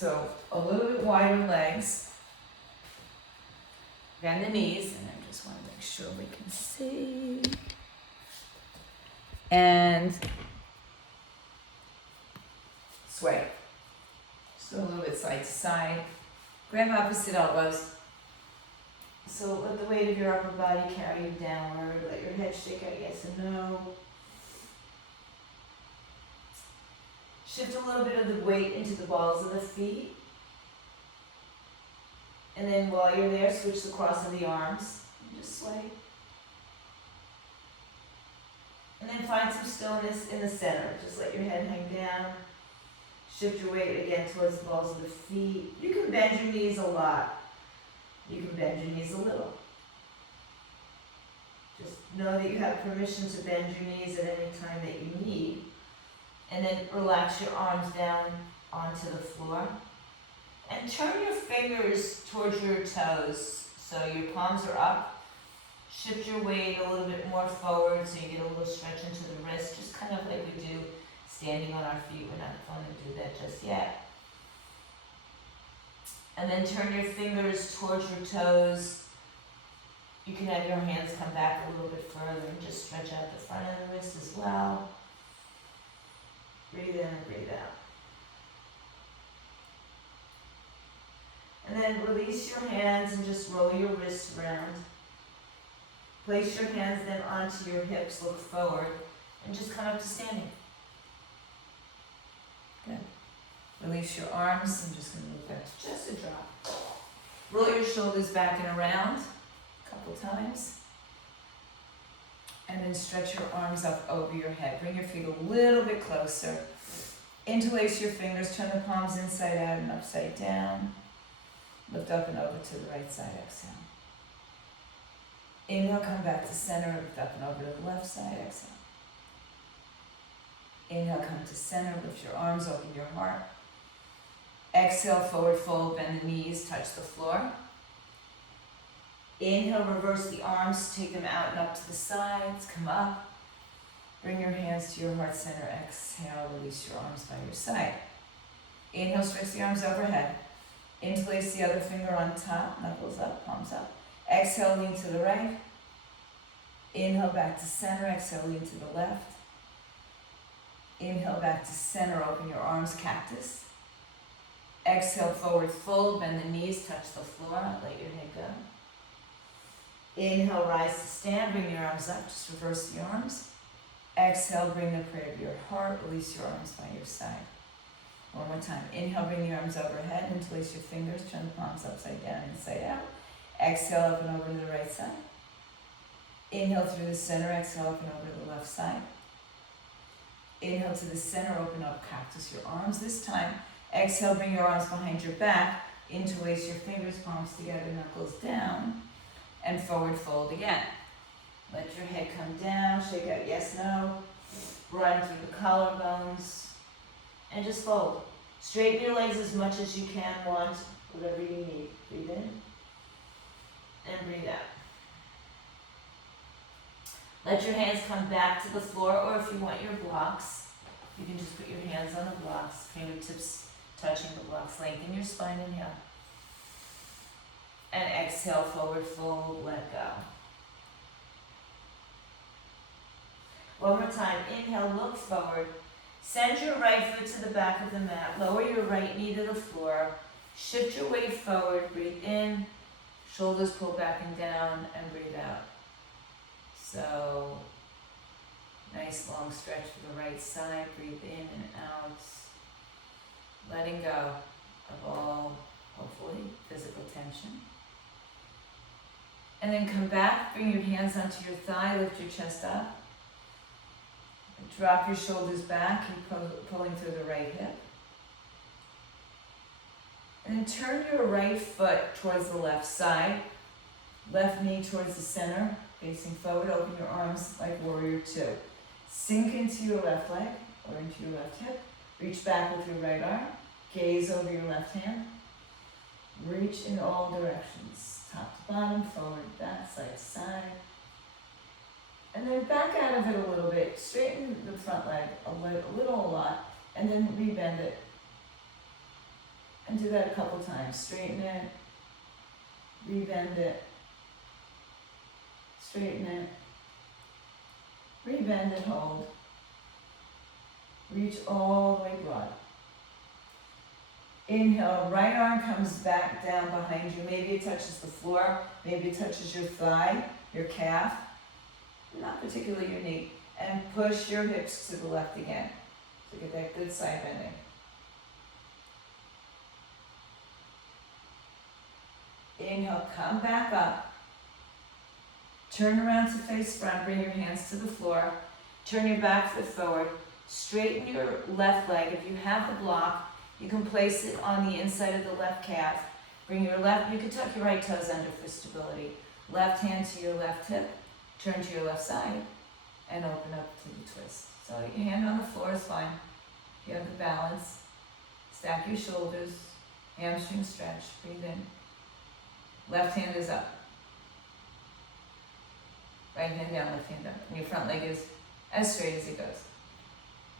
So a little bit wider legs, bend the knees, and I just want to make sure we can see. And sway. Just a little bit side to side. Grab opposite elbows. So let the weight of your upper body carry you downward. Let your head shake out yes and no. Shift a little bit of the weight into the balls of the feet. And then while you're there, switch the cross of the arms. And just sway. And then find some stillness in the center. Just let your head hang down. Shift your weight again towards the balls of the feet. You can bend your knees a lot. You can bend your knees a little. Just know that you have permission to bend your knees at any time that you need. And then relax your arms down onto the floor. And turn your fingers towards your toes. So your palms are up. Shift your weight a little bit more forward so you get a little stretch into the wrist, just kind of like we do standing on our feet. We're not going to do that just yet. And then turn your fingers towards your toes. You can have your hands come back a little bit further and just stretch out the front of the wrist as well. Breathe in and breathe out. And then release your hands and just roll your wrists around. Place your hands then onto your hips, look forward, and just come up to standing. Good. Release your arms. I'm just going to move back to just a drop. Roll your shoulders back and around a couple times. And then stretch your arms up over your head. Bring your feet a little bit closer. Interlace your fingers. Turn the palms inside out and upside down. Lift up and over to the right side. Exhale. Inhale, come back to center. Lift up and over to the left side. Exhale. Inhale, come to center. Lift your arms, open your heart. Exhale, forward fold, bend the knees, touch the floor. Inhale, reverse the arms, take them out and up to the sides, come up. Bring your hands to your heart center. Exhale, release your arms by your side. Inhale, stretch the arms overhead. Interlace the other finger on top, knuckles up, palms up. Exhale, lean to the right. Inhale, back to center. Exhale, lean to the left. Inhale, back to center. Open your arms, cactus. Exhale, forward fold. Bend the knees, touch the floor. Let your head go. Inhale, rise to stand. Bring your arms up. Just reverse the arms. Exhale, bring the prayer to your heart. Release your arms by your side. One more time. Inhale, bring the arms overhead. Interlace your fingers. Turn the palms upside down, inside out. Exhale, up and over to the right side. Inhale through the center. Exhale, up and over to the left side. Inhale to the center. Open up, cactus your arms. This time, exhale, bring your arms behind your back. Interlace your fingers, palms together, knuckles down. And forward fold again. Let your head come down. Shake out yes, no. Run through the collarbones. And just fold. Straighten your legs as much as you can. Want whatever you need. Breathe in. And breathe out. Let your hands come back to the floor, or if you want your blocks, you can just put your hands on the blocks, fingertips touching the blocks. Lengthen your spine, inhale. And exhale, forward fold, let go. One more time, inhale, look forward. Send your right foot to the back of the mat. Lower your right knee to the floor. Shift your weight forward, breathe in. Shoulders pull back and down, and breathe out. So, nice long stretch to the right side. Breathe in and out. Letting go of all, hopefully, physical tension. And then come back, bring your hands onto your thigh, lift your chest up. Drop your shoulders back, keep pulling through the right hip. And then turn your right foot towards the left side. Left knee towards the center, facing forward. Open your arms like warrior two. Sink into your left leg or into your left hip. Reach back with your right arm. Gaze over your left hand. Reach in all directions. Top to bottom, forward, back, side to side. And then back out of it a little bit. Straighten the front leg a lot, and then rebend it. And do that a couple times. Straighten it, rebend it, straighten it, rebend it, hold. Reach all the way broad. Inhale, right arm comes back down behind you. Maybe it touches the floor, maybe it touches your thigh, your calf. Not particularly unique. And push your hips to the left again. So get that good side bending. Inhale, come back up. Turn around to face front, bring your hands to the floor. Turn your back foot forward. Straighten your left leg. If you have the block, you can place it on the inside of the left calf. Bring your left, you can tuck your right toes under for stability. Left hand to your left hip. Turn to your left side and open up to the twist. So your hand on the floor is fine. You have the balance. Stack your shoulders. Hamstring stretch. Breathe in. Left hand is up. Right hand down, left hand up. And your front leg is as straight as it goes.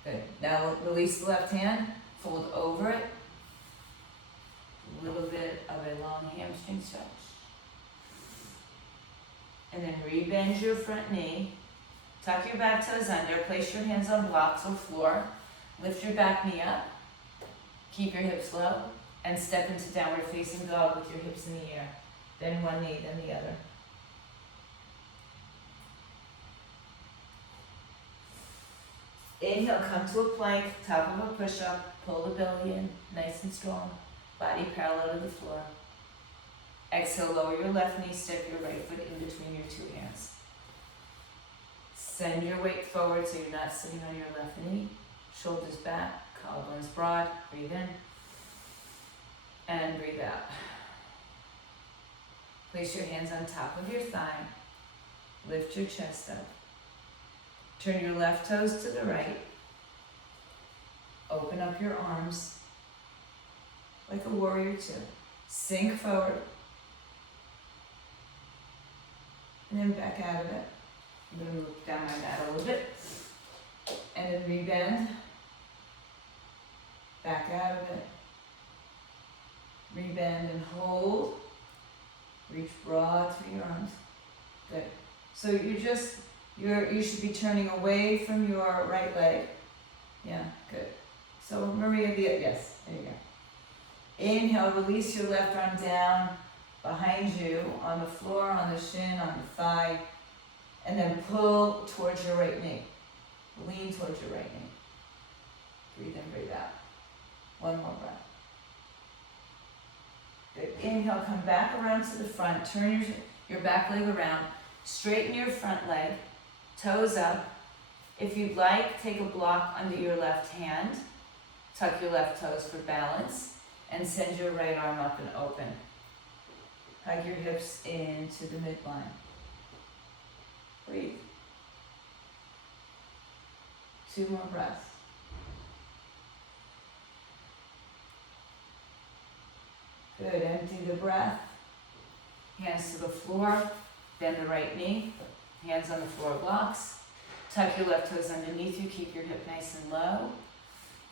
Good. Now release the left hand. Fold over it. A little bit of a long hamstring stretch. And then rebend your front knee. Tuck your back toes under. Place your hands on blocks or floor. Lift your back knee up. Keep your hips low. And step into downward facing dog with your hips in the air. Then one knee, then the other. Inhale, come to a plank, top of a push-up. Pull the belly in, nice and strong. Body parallel to the floor. Exhale, lower your left knee, step your right foot in between your two hands. Send your weight forward so you're not sitting on your left knee. Shoulders back, collarbones broad. Breathe in. And breathe out. Place your hands on top of your thigh. Lift your chest up. Turn your left toes to the right. Open up your arms like a warrior two. Sink forward. And then back out of it. I'm going to move down my mat a little bit. And then rebend. Back out of it. Rebend and hold. Reach broad through your arms. Good. So you should be turning away from your right leg. Yeah, good. So Maria, yes, there you go. Inhale, release your left arm down behind you on the floor, on the shin, on the thigh, and then pull towards your right knee. Lean towards your right knee. Breathe in, breathe out. One more breath. Good. Inhale, come back around to the front. Turn your back leg around. Straighten your front leg. Toes up. If you'd like, take a block under your left hand. Tuck your left toes for balance. And send your right arm up and open. Hug your hips into the midline. Breathe. 2 more breaths. Good, empty the breath. Hands to the floor, bend the right knee. Hands on the floor blocks. Tuck your left toes underneath you, keep your hip nice and low.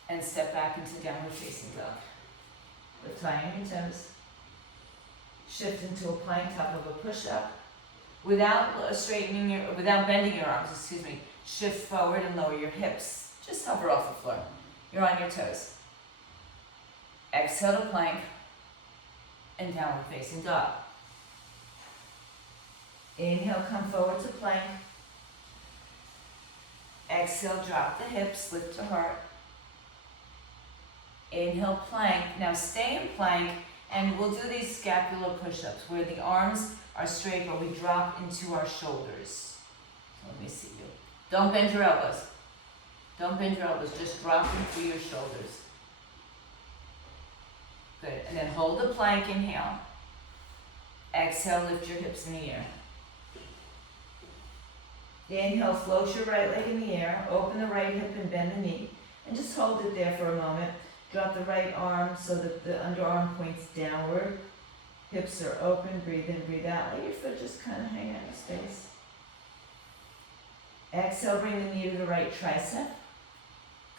And step back into downward facing dog. Lift high on your toes. Shift into a plank, top of a push-up. Without bending your arms, shift forward and lower your hips. Just hover off the floor. You're on your toes. Exhale to plank and downward facing dog. Inhale, come forward to plank. Exhale, drop the hips, lift to heart. Inhale, plank. Now stay in plank, and we'll do these scapular push-ups where the arms are straight, but we drop into our shoulders. So let me see you. Don't bend your elbows. Don't bend your elbows, just drop them through your shoulders. Good, and then hold the plank, inhale. Exhale, lift your hips in the air. Inhale, float your right leg in the air, open the right hip and bend the knee, and just hold it there for a moment. Drop the right arm so that the underarm points downward. Hips are open, breathe in, breathe out. Let your foot just kind of hang out in space. Exhale, bring the knee to the right tricep.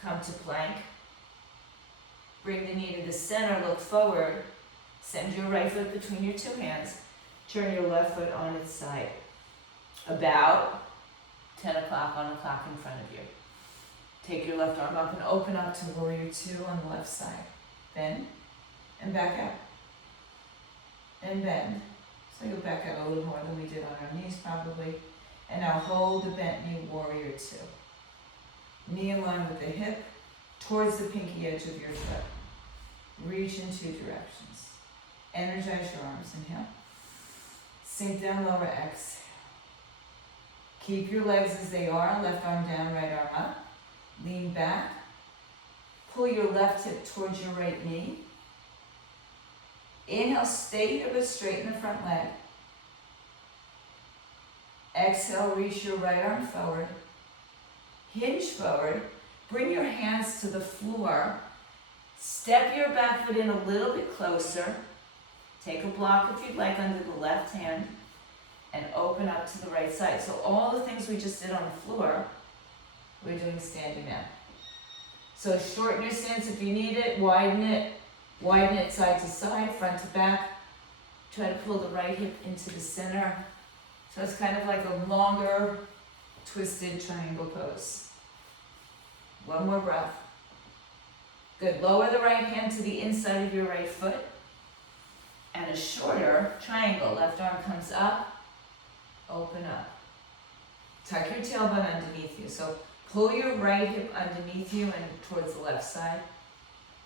Come to plank. Bring the knee to the center, look forward. Send your right foot between your two hands. Turn your left foot on its side. About 10 o'clock on the clock in front of you. Take your left arm up and open up to warrior two on the left side. Bend and back out. And bend. So you'll back out a little more than we did on our knees probably. And now hold the bent knee, warrior two. Knee in line with the hip, towards the pinky edge of your foot. Reach in two directions. Energize your arms. Inhale. Sink down, lower, exhale. Keep your legs as they are, left arm down, right arm up. Lean back. Pull your left hip towards your right knee. Inhale, stay here but straighten the front leg. Exhale, reach your right arm forward. Hinge forward. Bring your hands to the floor. Step your back foot in a little bit closer. Take a block if you'd like under the left hand. And open up to the right side. So all the things we just did on the floor, we're doing standing now. So shorten your stance if you need it, widen it side to side, front to back. Try to pull the right hip into the center. So it's kind of like a longer, twisted triangle pose. One more breath. Good, lower the right hand to the inside of your right foot. And a shorter triangle, left arm comes up. Open up. Tuck your tailbone underneath you. So pull your right hip underneath you and towards the left side.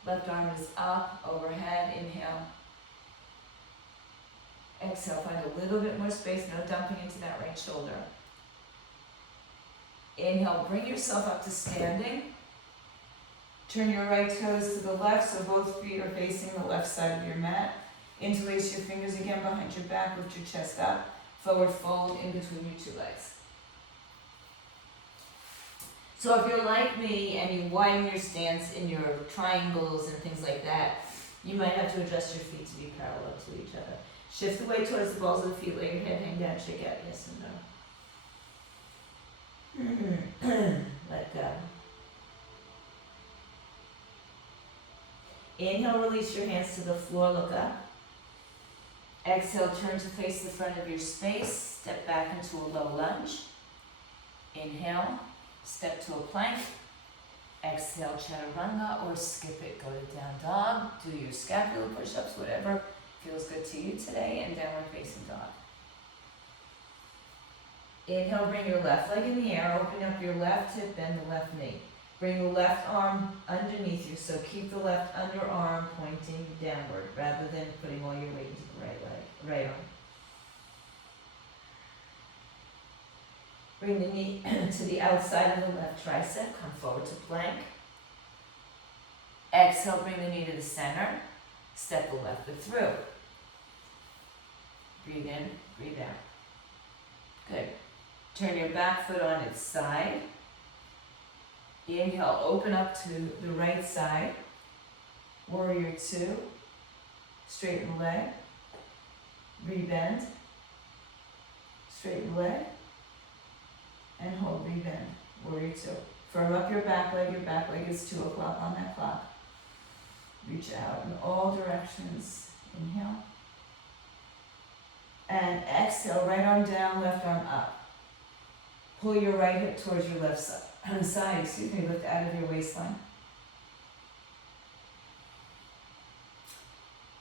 Left arm is up, overhead. Inhale. Exhale, find a little bit more space. No dumping into that right shoulder. Inhale, bring yourself up to standing. Turn your right toes to the left so both feet are facing the left side of your mat. Interlace your fingers again behind your back. Lift your chest up. Forward fold in between your two legs. So if you're like me and you widen your stance in your triangles and things like that, you might have to adjust your feet to be parallel to each other. Shift the weight towards the balls of the feet, let your head hang down, shake out yes and no. Let go. Inhale, release your hands to the floor, look up. Exhale, turn to face the front of your space. Step back into a low lunge. Inhale, step to a plank. Exhale, chaturanga or skip it. Go to down dog. Do your scapular push-ups, whatever feels good to you today, and downward facing dog. Inhale, bring your left leg in the air. Open up your left hip, bend the left knee. Bring the left arm underneath you, so keep the left underarm pointing downward rather than putting all your weight into the right leg, right arm. Bring the knee to the outside of the left tricep, come forward to plank. Exhale, bring the knee to the center, step the left foot through. Breathe in, breathe out. Good. Turn your back foot on its side. Inhale, open up to the right side. Warrior two. Straighten the leg. Rebend. Straighten the leg. And hold, rebend. Warrior two. Firm up your back leg. Your back leg is 2 o'clock on that clock. Reach out in all directions. Inhale. And exhale, right arm down, left arm up. Pull your right hip towards your left side. Lift out of your waistline.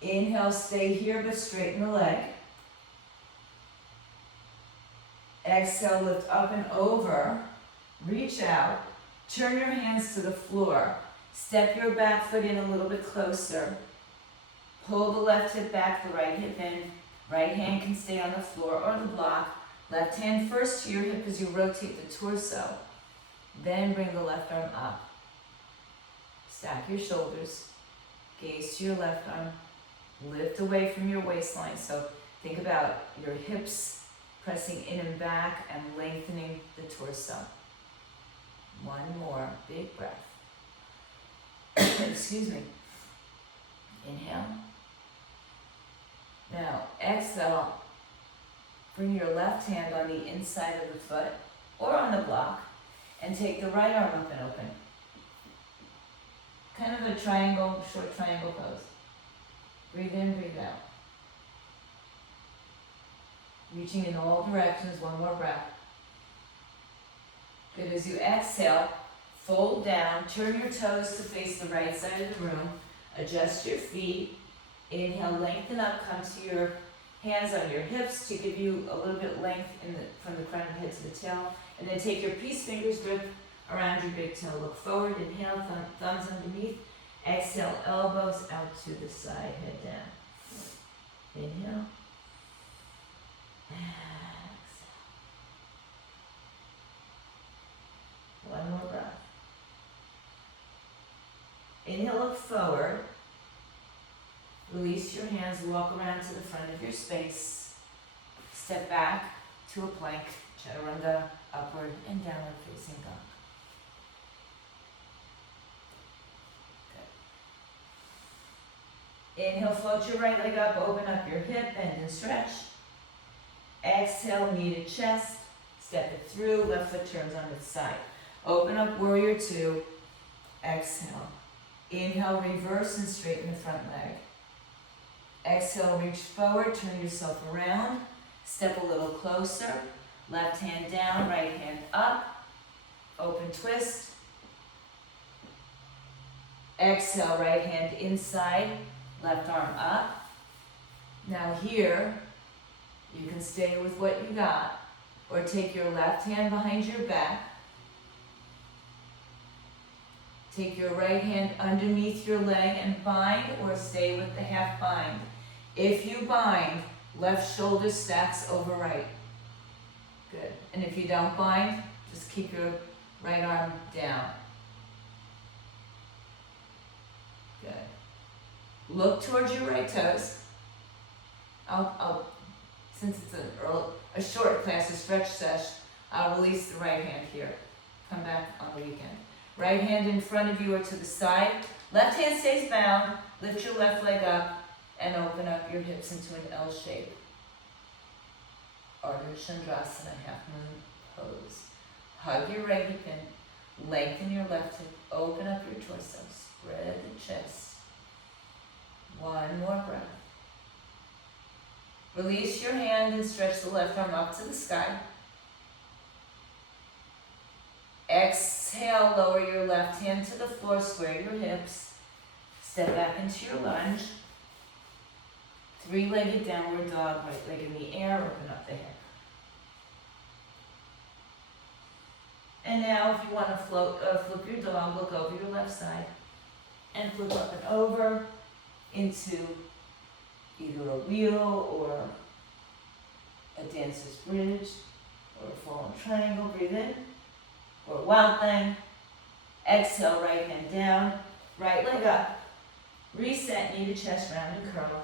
Inhale, stay here but straighten the leg. Exhale, lift up and over. Reach out. Turn your hands to the floor. Step your back foot in a little bit closer. Pull the left hip back, the right hip in. Right hand can stay on the floor or the block. Left hand first to your hip as you rotate the torso. Then bring the left arm up. Stack your shoulders. Gaze to your left arm. Lift away from your waistline. So think about your hips pressing in and back and lengthening the torso. One more big breath. Excuse me. Inhale. Now exhale. Bring your left hand on the inside of the foot or on the block and take the right arm up and open. kind of a triangle, short triangle pose. Breathe in, breathe out. Reaching in all directions, one more breath. Good, as you exhale, fold down, turn your toes to face the right side of the room, adjust your feet, inhale, lengthen up, come to your hands on your hips to give you a little bit length from the crown of the head to the tail, and then take your peace fingers, grip around your big toe, look forward, inhale, thumbs underneath, exhale, elbows out to the side, head down. Inhale, exhale. One more breath. Inhale, look forward. Release your hands, walk around to the front of your space. Step back to a plank, chaturanga, upward and downward facing dog. Good. Inhale, float your right leg up, open up your hip, bend and stretch. Exhale, knee to chest, step it through, left foot turns on its side. Open up, warrior two, exhale. Inhale, reverse and straighten the front leg. Exhale, reach forward, turn yourself around, step a little closer, left hand down, right hand up, open twist. Exhale, right hand inside, left arm up. Now here, you can stay with what you got, or take your left hand behind your back. Take your right hand underneath your leg and bind, or stay with the half bind. If you bind, left shoulder stacks over right. Good. And if you don't bind, just keep your right arm down. Good. Look towards your right toes. Since it's a short class, a stretch sesh, I'll release the right hand here. Come back on the weekend. Right hand in front of you or to the side. Left hand stays bound. Lift your left leg up and open up your hips into an L shape. Ardha Chandrasana, half moon pose. Hug your right hip in. Lengthen your left hip. Open up your torso. Spread the chest. One more breath. Release your hand and stretch the left arm up to the sky. Exhale, lower your left hand to the floor, square your hips. Step back into your lunge. Three-legged downward dog, right leg in the air, open up the hip. And now if you want to flip your dog, look over your left side and flip up and over into either a wheel or a dancer's bridge or a fallen triangle. Breathe in. Or wild thing. Exhale, right hand down, right leg up. Reset, knee to chest, round and curl.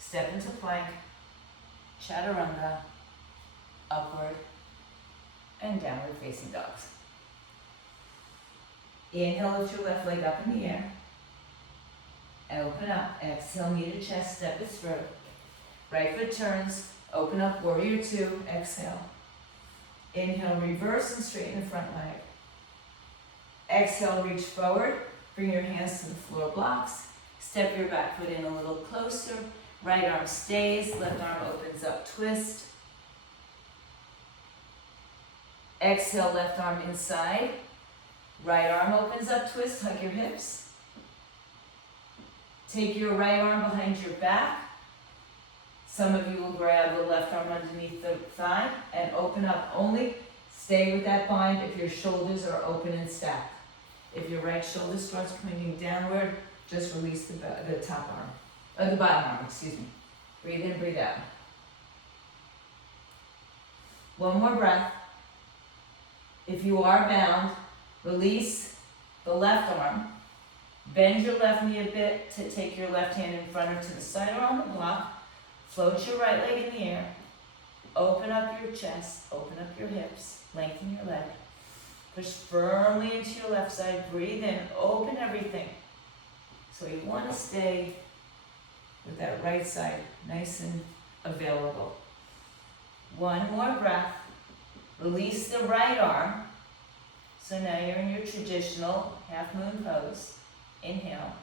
Step into plank, chaturanga, upward and downward facing dogs. Inhale, lift your left leg up in the air. Open up, exhale, knee to chest, step it through. Right foot turns, open up, warrior two, exhale. Inhale, reverse and straighten the front leg. Exhale, reach forward, bring your hands to the floor blocks. Step your back foot in a little closer. Right arm stays, left arm opens up, twist. Exhale, left arm inside. Right arm opens up, twist, hug your hips. Take your right arm behind your back. Some of you will grab the left arm underneath the thigh and open up only. Stay with that bind if your shoulders are open and stacked. If your right shoulder starts pointing downward, just release the top arm, or the bottom arm, excuse me. Breathe in, breathe out. One more breath. If you are bound, release the left arm. Bend your left knee a bit to take your left hand in front or to the side or on the block. Float your right leg in the air. Open up your chest, open up your hips, lengthen your leg. Push firmly into your left side, breathe in, open everything. So you want to stay with that right side nice and available. One more breath. Release the right arm. So now you're in your traditional half moon pose. Inhale.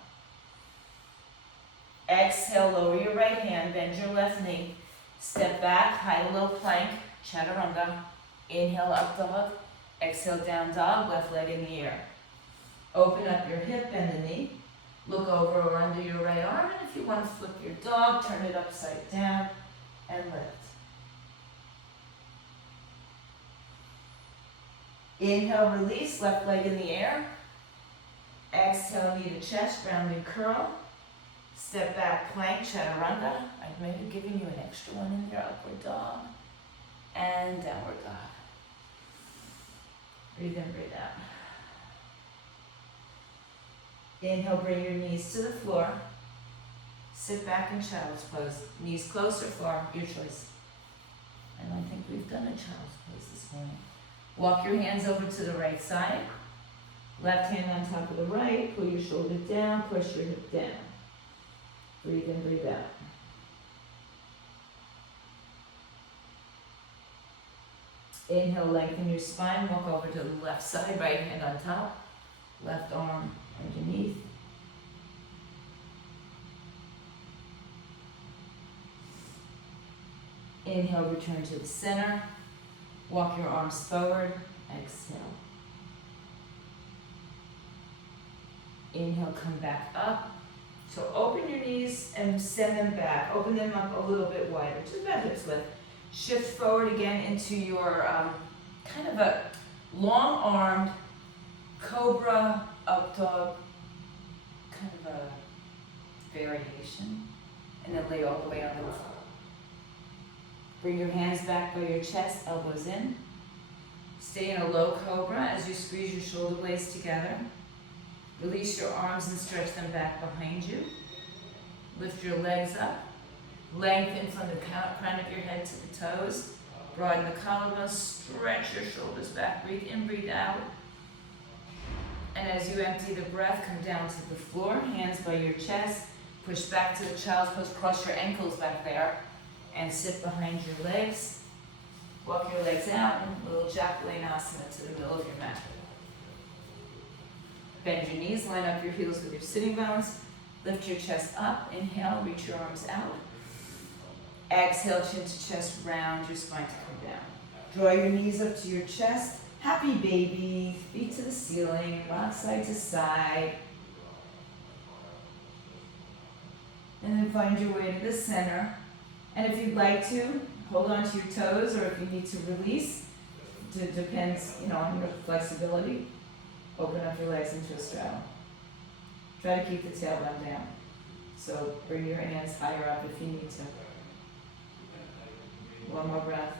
Exhale, lower your right hand, bend your left knee. Step back, high low plank, chaturanga. Inhale, up dog. Exhale, down dog, left leg in the air. Open up your hip, bend the knee. Look over or under your right arm, and if you want to flip your dog, turn it upside down and lift. Inhale, release, left leg in the air. Exhale, knee to chest, rounding curl. Step back, plank, chaturanga. I may have given you an extra one in there, upward dog. And downward dog. Breathe in, breathe out. Inhale, bring your knees to the floor. Sit back in child's pose. Knees close or far, your choice. I don't think we've done a child's pose this morning. Walk your hands over to the right side. Left hand on top of the right. Pull your shoulder down, push your hip down. Breathe in, breathe out. Inhale, lengthen your spine. Walk over to the left side, right hand on top. Left arm underneath. Inhale, return to the center. Walk your arms forward. Exhale. Inhale, come back up. So open your knees and send them back. Open them up a little bit wider, just about hips width. Shift forward again into your kind of a long-armed cobra up dog, kind of a variation. And then lay all the way on the floor. Bring your hands back by your chest, elbows in. Stay in a low cobra as you squeeze your shoulder blades together. Release your arms and stretch them back behind you. Lift your legs up. Lengthen from the crown of your head to the toes. Broaden the collarbone. Stretch your shoulders back. Breathe in, breathe out. And as you empty the breath, come down to the floor. Hands by your chest. Push back to the child's pose. Cross your ankles back there. And sit behind your legs. Walk your legs out and a little Jacqueline-asana to the middle of your mat. Bend your knees, line up your heels with your sitting bones. Lift your chest up. Inhale, reach your arms out. Exhale, chin to chest, round your spine to come down. Draw your knees up to your chest. Happy baby. Feet to the ceiling. Rock side to side. And then find your way to the center. And if you'd like to, hold on to your toes, or if you need to release, it depends, on your flexibility. Open up your legs into a straddle. Try to keep the tailbone down. So bring your hands higher up if you need to. One more breath.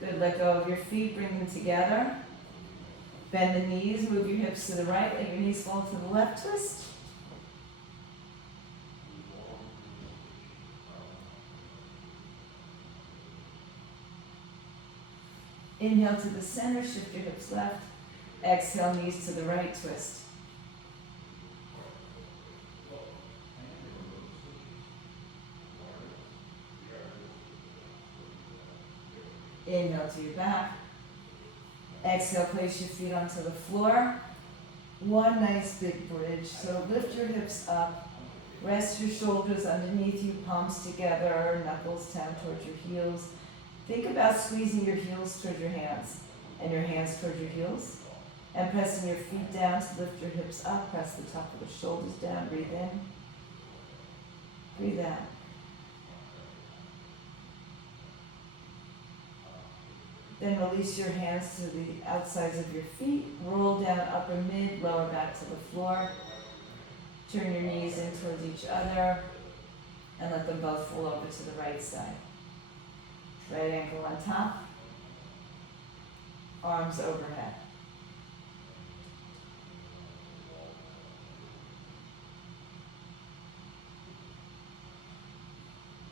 Good, let go of your feet, bring them together. Bend the knees, move your hips to the right, let your knees fall to the left, twist. Inhale to the center, shift your hips left. Exhale, knees to the right, twist. Inhale to your back. Exhale, place your feet onto the floor. One nice big bridge. So lift your hips up. Rest your shoulders underneath you, palms together, knuckles down towards your heels. Think about squeezing your heels towards your hands and your hands towards your heels. And pressing your feet down to lift your hips up. Press the top of the shoulders down. Breathe in. Breathe out. Then release your hands to the outsides of your feet. Roll down upper mid, lower back to the floor. Turn your knees in towards each other. And let them both fall over to the right side. Right ankle on top. Arms overhead.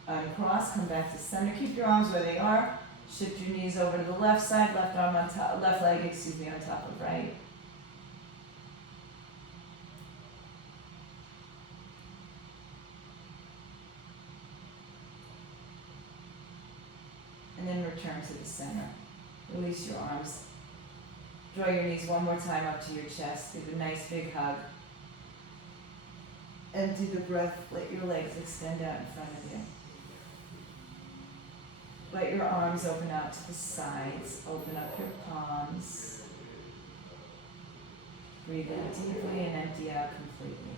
Uncross, come back to center. Keep your arms where they are. Shift your knees over to the left side, left arm on top, left leg, on top of right. And then return to the center. Release your arms. Draw your knees one more time up to your chest. Give a nice big hug. Empty the breath. Let your legs extend out in front of you. Let your arms open out to the sides. Open up your palms. Breathe in deeply and empty out completely.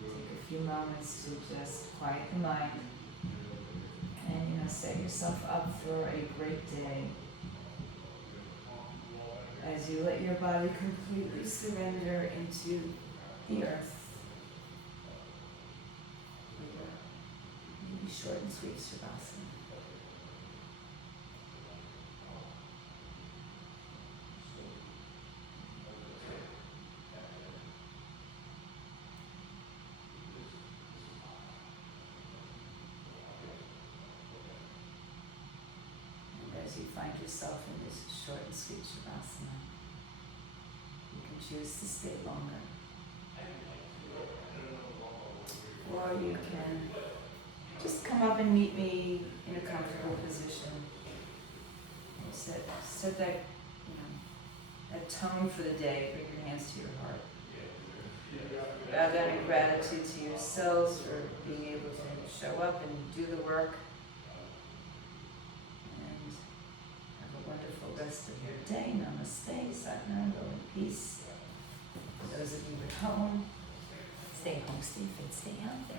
Take a few moments to just quiet the mind. And set yourself up for a great day. As you let your body completely surrender into the earth. Maybe short and sweet Shavasana. And as you find yourself in this short and sweet Shavasana, you can choose to stay longer. Or you can just come up and meet me in a comfortable position. Set that, that tone for the day. Bring your hands to your heart. Bow down in gratitude to yourselves for being able to show up and do the work. And have a wonderful rest of your day. Namaste, Satnam, go in peace. For those of you at home, stay home, stay fit, stay healthy.